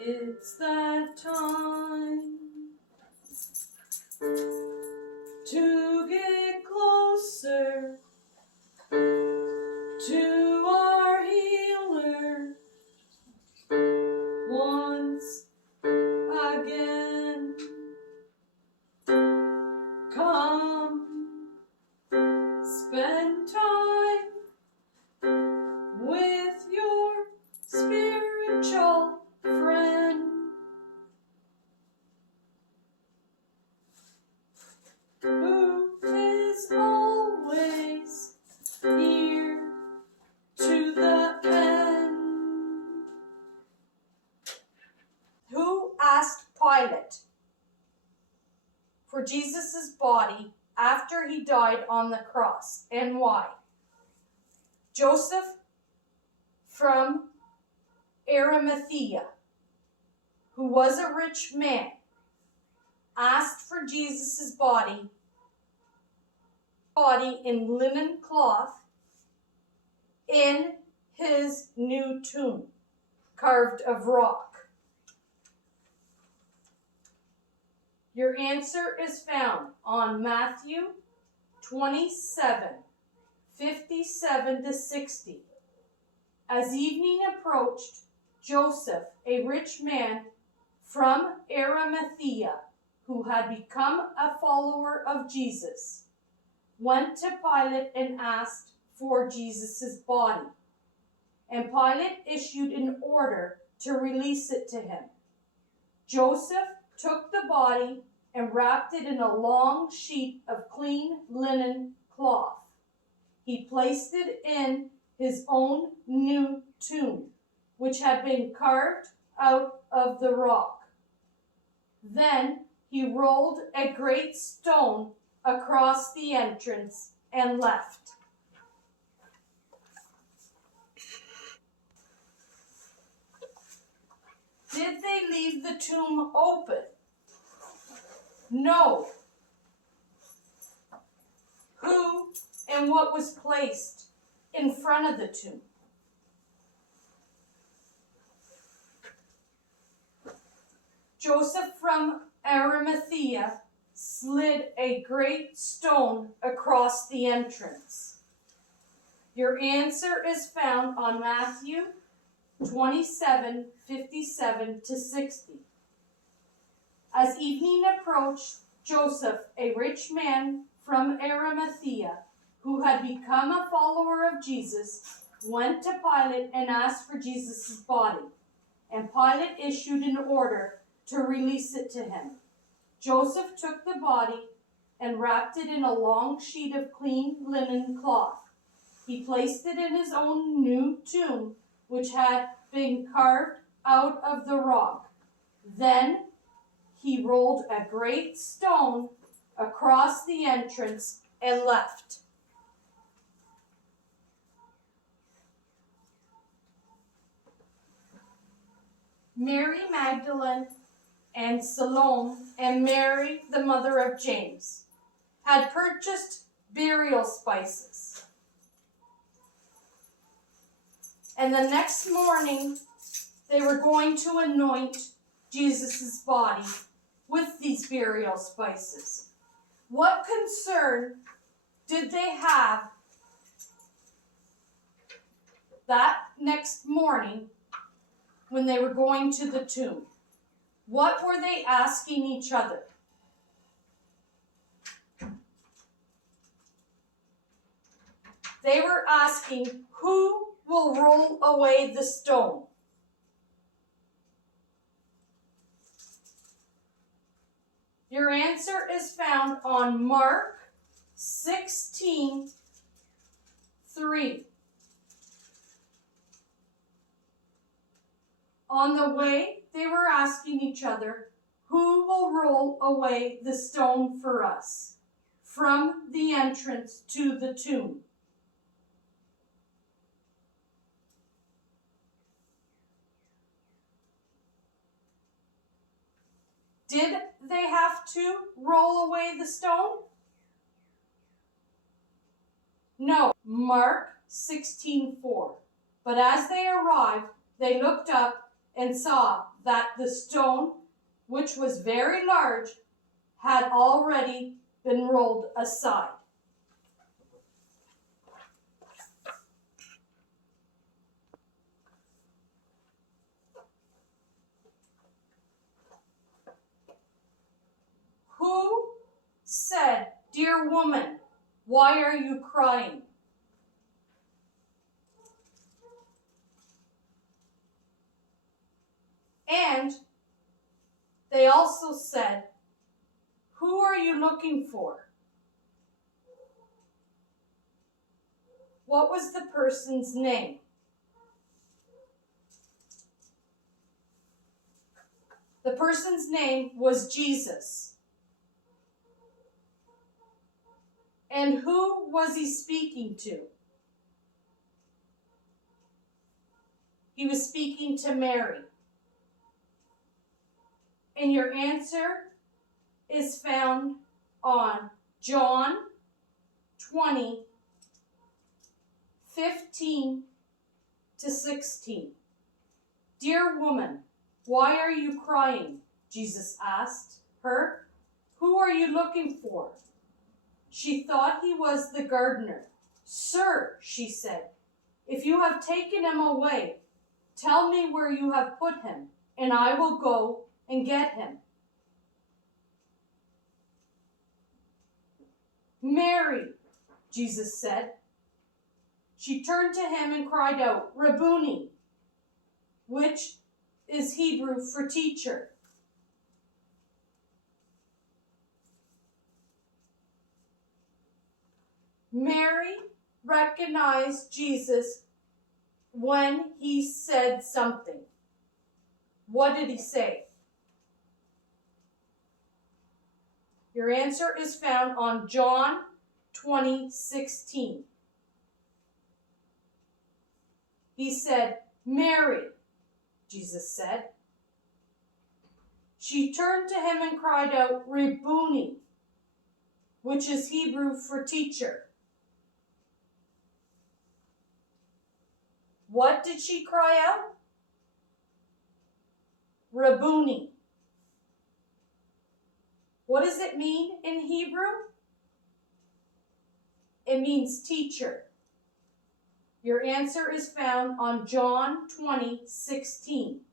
It's that time to get closer to our healer once again. Come, spend time with your spiritual friend. Who is always here to the end. Who asked Pilate for Jesus' body after he died on the cross, and why? Joseph from Arimathea, who was a rich man, asked for Jesus' body in linen cloth in his new tomb, carved of rock. Your answer is found on Matthew 27, 57 to 60. As evening approached, Joseph, a rich man from Arimathea, who had become a follower of Jesus, went to Pilate and asked for Jesus' body. And Pilate issued an order to release it to him. Joseph took the body and wrapped it in a long sheet of clean linen cloth. He placed it in his own new tomb, which had been carved out of the rock. Then he rolled a great stone across the entrance and left. Did they leave the tomb open? No. Who and what was placed in front of the tomb? Joseph from Arimathea slid a great stone across the entrance. Your answer is found on Matthew 27, 57 to 60. As evening approached, Joseph, a rich man from Arimathea, who had become a follower of Jesus, went to Pilate and asked for Jesus' body. And Pilate issued an order to release it to him. Joseph took the body and wrapped it in a long sheet of clean linen cloth. He placed it in his own new tomb, which had been carved out of the rock. Then he rolled a great stone across the entrance and left. Mary Magdalene and Salome and Mary, the mother of James, had purchased burial spices. And the next morning, they were going to anoint Jesus' body with these burial spices. What concern did they have that next morning when they were going to the tomb? What were they asking each other? They were asking, who will roll away the stone? Your answer is found on Mark 16, 3. On the way, they were asking each other, who will roll away the stone for us from the entrance to the tomb? Did they have to roll away the stone? No. Mark 16:4. But as they arrived, they looked up and saw that the stone, which was very large, had already been rolled aside. Who said, "Dear woman, why are you crying?" And they also said, "Who are you looking for?" What was the person's name? The person's name was Jesus. And who was he speaking to? He was speaking to Mary. And your answer is found on John 20, 15 to 16. "Dear woman, why are you crying?" Jesus asked her. "Who are you looking for?" She thought he was the gardener. "Sir," she said, "if you have taken him away, tell me where you have put him, and I will go and get him." "Mary," Jesus said. She turned to him and cried out, "Rabboni," which is Hebrew for teacher. Mary recognized Jesus when he said something. What did he say? Your answer is found on John 20:16. He said, "Mary," Jesus said. She turned to him and cried out, "Rabboni," which is Hebrew for teacher. What did she cry out? Rabboni. What does it mean in Hebrew? It means teacher. Your answer is found on John 20:16.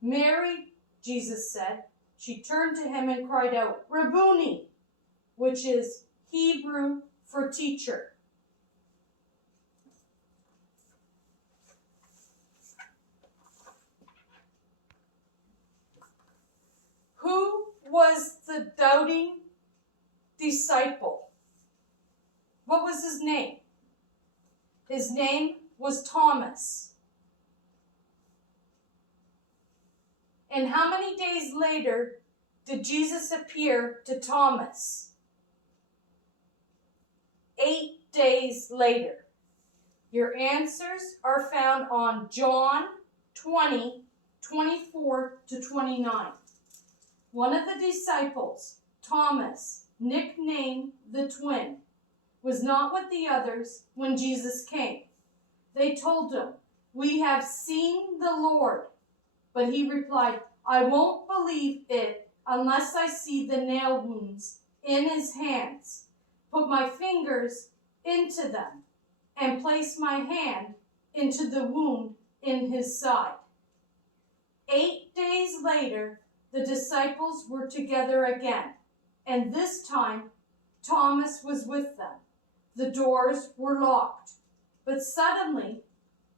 "Mary," Jesus said. She turned to him and cried out, "Rabboni," which is Hebrew for teacher. Who was the doubting disciple? What was his name? His name was Thomas. And how many days later did Jesus appear to Thomas? 8 days later. Your answers are found on John 20, 24 to 29. One of the disciples, Thomas, nicknamed the twin, was not with the others when Jesus came. They told him, "We have seen the Lord." But he replied, "I won't believe it unless I see the nail wounds in his hands, put my fingers into them, and place my hand into the wound in his side." 8 days later, the disciples were together again, and this time Thomas was with them. The doors were locked, but suddenly,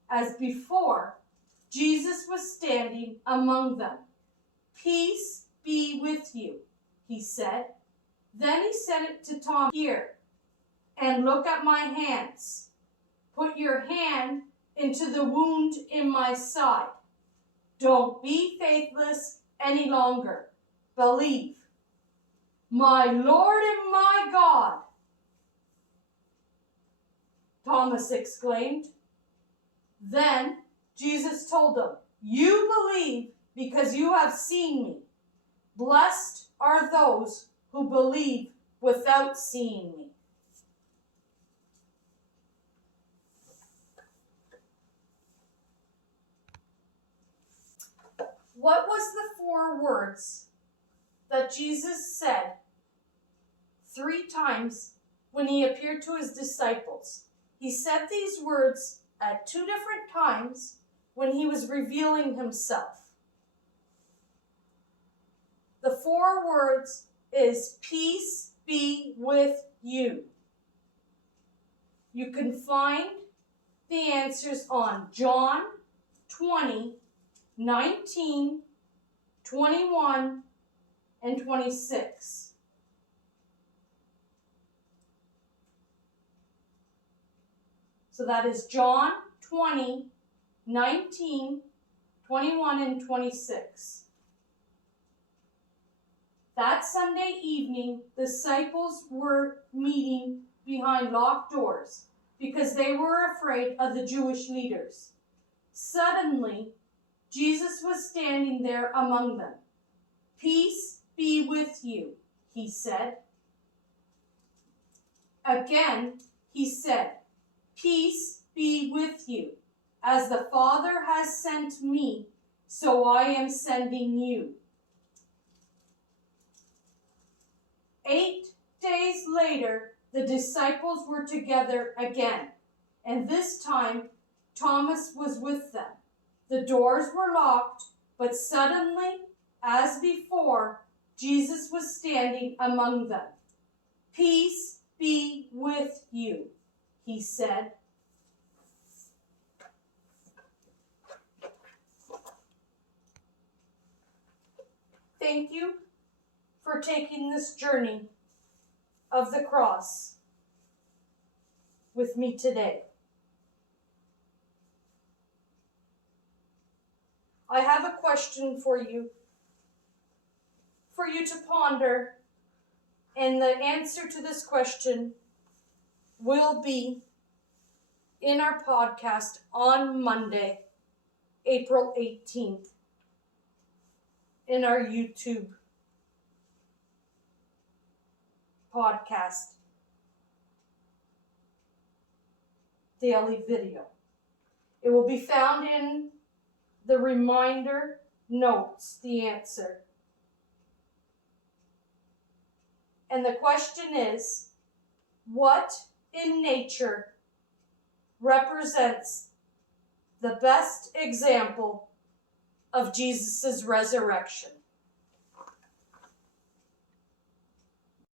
as before, Jesus was standing among them. "Peace be with you," he said. Then he said it to Thomas, "Here, and look at my hands. Put your hand into the wound in my side. Don't be faithless any longer. Believe." "My Lord and my God," Thomas exclaimed. Then Jesus told him, "You believe because you have seen me. Blessed are those who believe without seeing me." What was the 4 words that Jesus said 3 times when he appeared to his disciples? He said these words at 2 different times when he was revealing himself. The 4 words is peace be with you. You can find the answers on John 20, 19, 21, and 26. So that is John 20, 19, 21, and 26. That Sunday evening, the disciples were meeting behind locked doors because they were afraid of the Jewish leaders. Suddenly, Jesus was standing there among them. Peace be with you, he said. Again, he said, peace be with you. As the Father has sent me, so I am sending you. 8 days later, the disciples were together again, and this time Thomas was with them. The doors were locked, but suddenly, as before, Jesus was standing among them. Peace be with you, he said. Thank you for taking this journey of the cross with me today. I have a question for you to ponder, and the answer to this question will be in our podcast on Monday, April 18th, in our YouTube podcast daily video. It will be found in the reminder notes, the answer. And the question is, what in nature represents the best example of Jesus' resurrection?